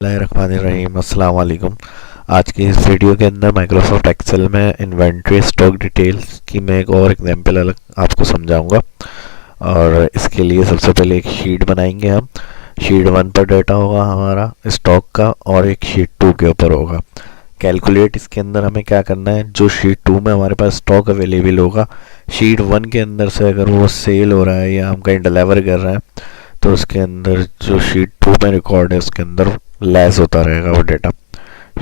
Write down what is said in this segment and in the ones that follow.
बिस्मिल्लाहिर्रहमानिर्रहीम। अस्सलाम वालेकुम। आज की इस वीडियो के अंदर माइक्रोसॉफ्ट एक्सेल में इन्वेंट्री स्टॉक डिटेल्स की मैं एक और एग्जांपल अलग आपको समझाऊंगा। और इसके लिए सबसे पहले एक शीट बनाएंगे हम। शीट 1 पर डाटा होगा हमारा स्टॉक का और एक शीट 2 के ऊपर होगा कैलकुलेट। इसके अंदर हमें क्या करना है, जो शीट 2 में हमारे पास स्टॉक अवेलेबल होगा, शीट 1 के अंदर से अगर वो सेल हो रहा है या हम कहीं डिलीवर कर रहे हैं तो उसके अंदर जो शीट 2 में रिकॉर्ड है उसके अंदर लैस होता रहेगा वो डेटा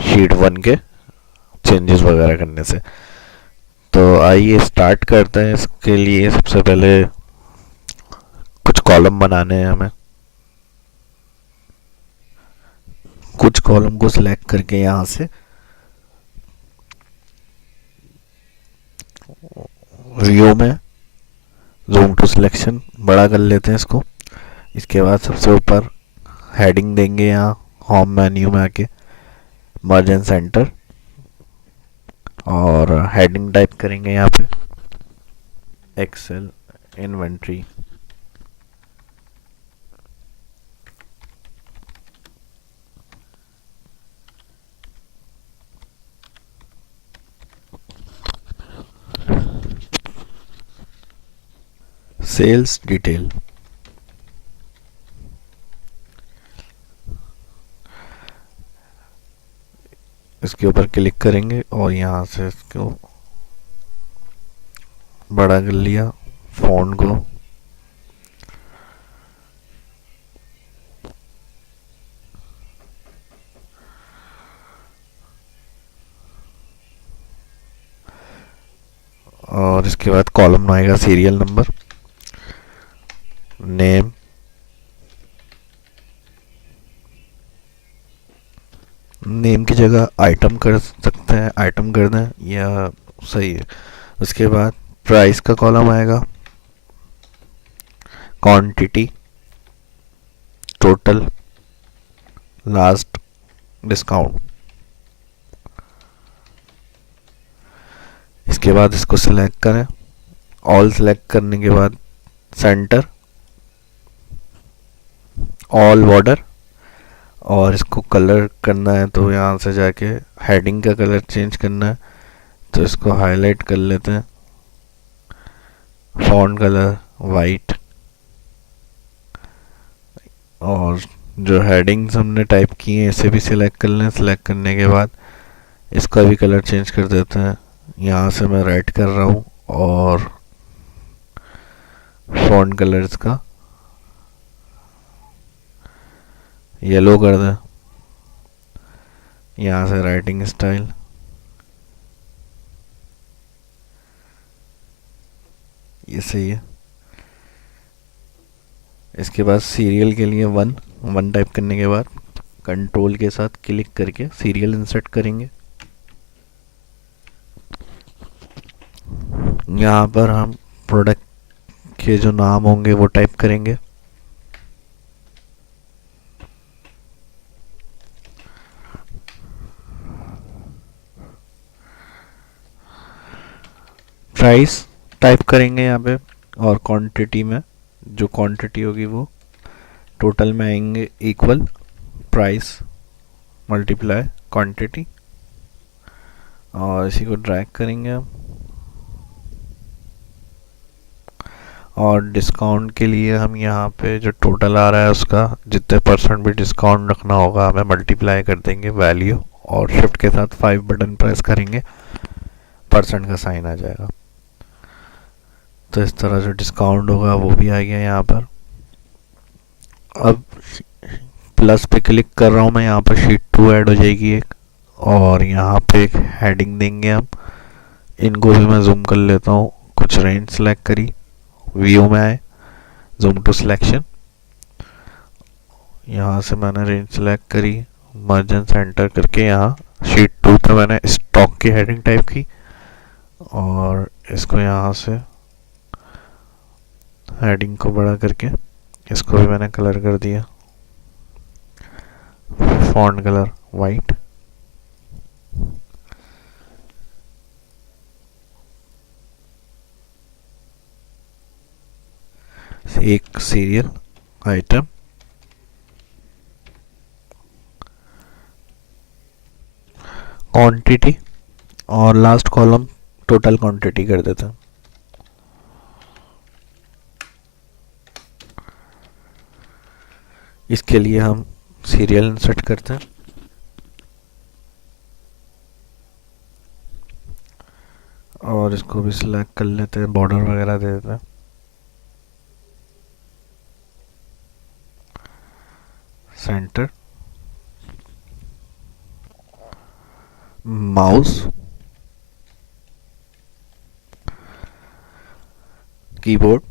शीट 1 के चेंजेस वगैरह करने से। तो आइए स्टार्ट करते हैं। इसके लिए सबसे पहले कुछ कॉलम बनाने हैं हमें। कुछ कॉलम को सिलेक्ट करके यहाँ से व्यू में जूम टू सिलेक्शन बड़ा कर लेते हैं इसको। इसके बाद सबसे ऊपर हेडिंग देंगे, यहाँ होम मेन्यू में आके मर्ज एंड सेंटर, और हेडिंग टाइप करेंगे यहाँ पे एक्सेल इन्वेंट्री। Sales detail. इसके ऊपर क्लिक करेंगे और यहाँ से इसको बड़ा कर लिया फ़ॉन्ट को। और इसके बाद कॉलम आएगा सीरियल नंबर, नेम, नेम की जगह आइटम कर सकते हैं, आइटम कर दें या सही है। उसके बाद प्राइस का कॉलम आएगा, क्वांटिटी, टोटल, लास्ट, डिस्काउंट। इसके बाद इसको सिलेक्ट करें, ऑल सिलेक्ट करने के बाद सेंटर, ऑल बॉर्डर, और इसको कलर करना है तो यहाँ से जाके हेडिंग का कलर चेंज करना है तो इसको हाईलाइट कर लेते हैं, फॉन्ट कलर वाइट। और जो हेडिंग्स हमने टाइप की हैं इसे भी सिलेक्ट कर लें। सिलेक्ट करने के बाद इसका भी कलर चेंज कर देते हैं। यहाँ से मैं रेड कर रहा हूँ और फॉन्ट कलर इसका येलो कर दें। यहाँ से राइटिंग स्टाइल ये सही है। इसके बाद सीरियल के लिए 1 टाइप करने के बाद कंट्रोल के साथ क्लिक करके सीरियल इंसर्ट करेंगे। यहाँ पर हम प्रोडक्ट के जो नाम होंगे वो टाइप करेंगे। प्राइस टाइप करेंगे यहाँ पे, और क्वांटिटी में जो क्वांटिटी होगी वो टोटल में आएंगे इक्वल प्राइस मल्टीप्लाई क्वांटिटी, और इसी को ड्रैग करेंगे हम। और डिस्काउंट के लिए हम यहाँ पे जो टोटल आ रहा है उसका जितने परसेंट भी डिस्काउंट रखना होगा हमें मल्टीप्लाई कर देंगे वैल्यू, और शिफ्ट के साथ 5 बटन प्रेस करेंगे, परसेंट का साइन आ जाएगा। तो इस तरह जो डिस्काउंट होगा वो भी आ गया यहाँ पर। अब प्लस पे क्लिक कर रहा हूँ मैं, यहाँ पर शीट 2 ऐड हो जाएगी एक, और यहाँ पे एक हेडिंग देंगे हम। इनको भी मैं जूम कर लेता हूँ। कुछ रेंज सेलेक्ट करी, व्यू में आए, जूम टू सिलेक्शन, यहाँ से मैंने रेंज सेलेक्ट करी, मर्जन सेंटर करके यहाँ शीट 2 पे मैंने स्टॉक की हेडिंग टाइप की, और इसको यहाँ से हेडिंग को बड़ा करके इसको भी मैंने कलर कर दिया, फॉन्ट कलर वाइट। एक सीरियल आइटम, क्वांटिटी और लास्ट कॉलम टोटल क्वांटिटी कर देते हैं। इसके लिए हम सीरियल इंसर्ट करते हैं और इसको भी सिलेक्ट कर लेते हैं, बॉर्डर वगैरह दे देते हैं। Centre, mouse, keyboard,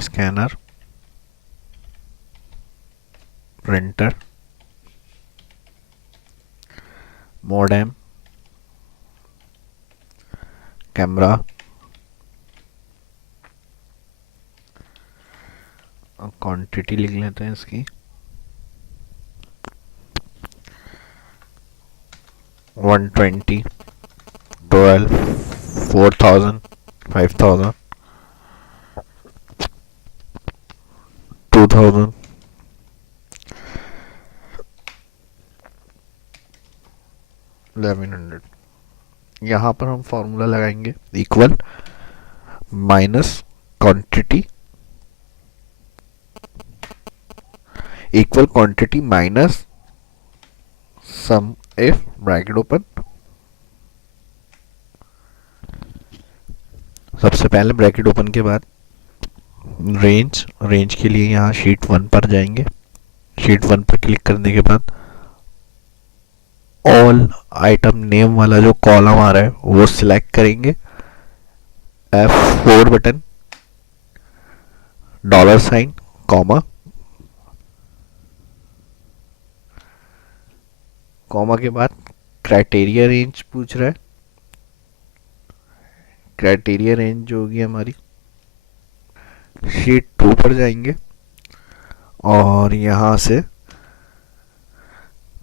scanner, printer, modem, camera और क्वांटिटी लिख लेते हैं इसकी 120, 12, 4000, 5000, 2000, 1100। यहाँ पर हम फॉर्मूला लगाएंगे equal minus quantity equal quantity minus sum if bracket open. सबसे पहले ब्रैकेट ओपन के बाद रेंज के लिए यहाँ शीट 1 पर जाएंगे। शीट 1 पर क्लिक करने के बाद ऑल आइटम नेम वाला जो कॉलम आ रहा है वो सिलेक्ट करेंगे। F4 बटन, $, कॉमा के बाद क्राइटेरिया रेंज पूछ रहा है। क्राइटेरिया रेंज जो होगी हमारी, शीट 2 पर जाएंगे और यहाँ से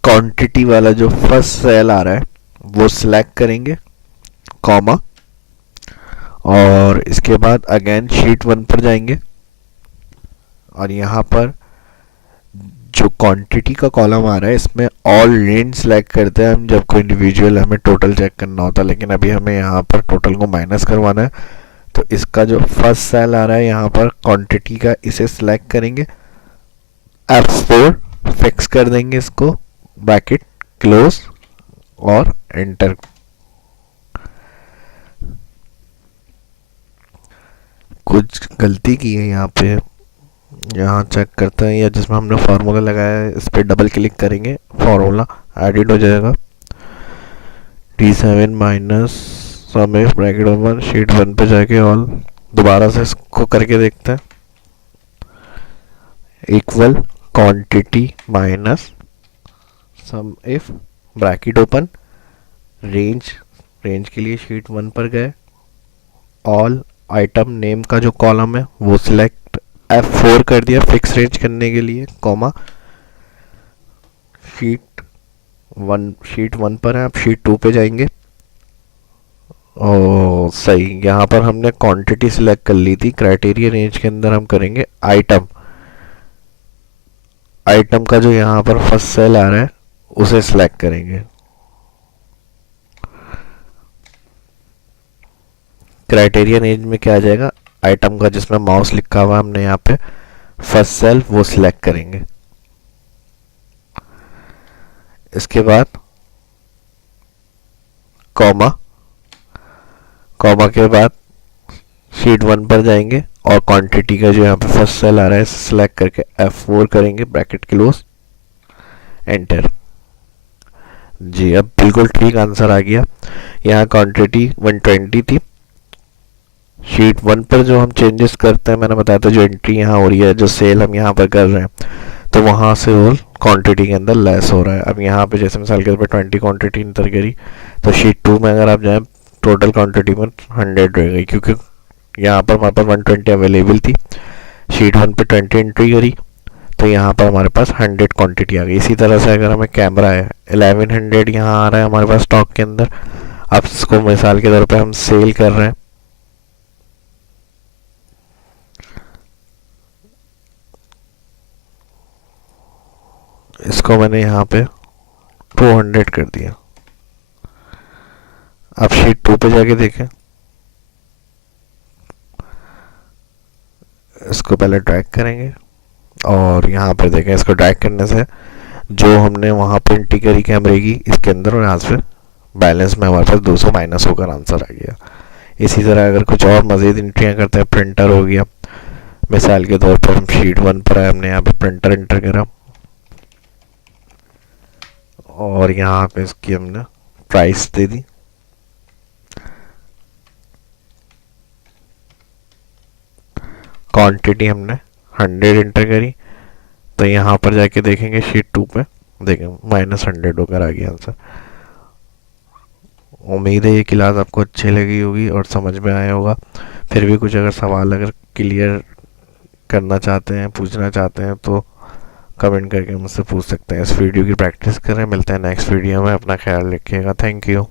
क्वांटिटी वाला जो फर्स्ट सेल आ रहा है वो सिलेक्ट करेंगे, कॉमा, और इसके बाद अगेन शीट 1 पर जाएंगे और यहाँ पर जो क्वांटिटी का कॉलम आ रहा है इसमें ऑल रेंज सेलेक्ट करते हैं हम जब कोई इंडिविजुअल हमें टोटल चेक करना होता है, लेकिन अभी हमें यहाँ पर टोटल को माइनस करवाना है। तो इसका जो फर्स्ट सेल आ रहा है यहाँ पर क्वांटिटी का, इसे सिलेक्ट करेंगे, F4 फिक्स कर देंगे इसको, ब्रैकेट क्लोज और एंटर। कुछ गलती की है यहाँ पे, यहाँ चेक करते हैं, या जिसमें हमने फार्मूला लगाया है इस पर डबल क्लिक करेंगे, फार्मूला एडिट हो जाएगा। D7 minus sum if bracket open, sheet 1 पे जाके ऑल, दोबारा से इसको करके देखते हैं। Equal quantity minus sum if bracket open, range के लिए शीट 1 पर गए, ऑल आइटम नेम का जो कॉलम है वो सिलेक्ट F4 कर दिया फिक्स रेंज करने के लिए, कॉमा, शीट 1 पर है, आप शीट 2 पे जाएंगे। ओ सही, यहाँ पर हमने क्वांटिटी सिलेक्ट कर ली थी, क्राइटेरिया रेंज के अंदर हम करेंगे आइटम का जो यहाँ पर फर्स्ट सेल आ रहा है उसे सिलेक्ट करेंगे। क्राइटेरिया रेंज में क्या आ जाएगा, आइटम का जिसमें माउस लिखा हुआ है हमने यहाँ पे फर्स्ट सेल वो सिलेक्ट करेंगे। इसके बाद कॉमा के बाद शीट 1 पर जाएंगे और क्वांटिटी का जो यहाँ पे फर्स्ट सेल आ रहा है इसे सिलेक्ट करके F4 करेंगे, ब्रैकेट क्लोज, एंटर। जी अब बिल्कुल ठीक आंसर आ गया। यहाँ क्वांटिटी 120 थी। शीट 1 पर जो हम चेंजेस करते हैं, मैंने बताया था जो एंट्री यहाँ हो रही है, जो सेल हम यहाँ पर कर रहे हैं, तो वहाँ से वो क्वांटिटी के अंदर लेस हो रहा है। अब यहाँ पे जैसे मिसाल के तौर पर 20 क्वांटिटी इंटर करी, तो शीट 2 में अगर आप जाएँ टोटल क्वांटिटी में 100 रह गई, क्योंकि यहाँ पर हमारे पास 120 अवेलेबल थी। शीट 1 पे 20 एंट्री करी तो यहाँ पर हमारे पास 100 क्वांटिटी आ गई। इसी तरह से अगर हमें कैमरा है 1100 यहाँ आ रहा है हमारे पास स्टॉक के अंदर, अब इसको मिसाल के तौर पे हम सेल कर रहे हैं, इसको मैंने यहाँ पे 200 कर दिया। आप शीट 2 पे जाके देखें, इसको पहले ड्रैग करेंगे और यहाँ पर देखें, इसको ड्रैग करने से जो हमने वहाँ पे एंट्री करी कैमरे की इसके अंदर, और यहाँ से बैलेंस में हमारे पास 200 माइनस होकर आंसर आ गया। इसी तरह अगर कुछ और मज़ीद एंट्रियाँ करते हैं, प्रिंटर हो गया, मिसाल के तौर पर हम शीट 1 पर आए, हमने यहाँ पे प्रिंटर एंटर करा और यहाँ पे इसकी हमने प्राइस दे दी। क्वांटिटी हमने 100 एंटर करी, तो यहाँ पर जाके देखेंगे शीट 2 पे, देखें -100 होकर आ गया आंसर। उम्मीद है ये क्लास आपको अच्छी लगी होगी और समझ में आया होगा। फिर भी कुछ अगर सवाल अगर क्लियर करना चाहते हैं, पूछना चाहते हैं, तो कमेंट करके मुझसे पूछ सकते हैं। इस वीडियो की प्रैक्टिस करें। मिलते हैं नेक्स्ट वीडियो में। अपना ख्याल रखिएगा। Thank you.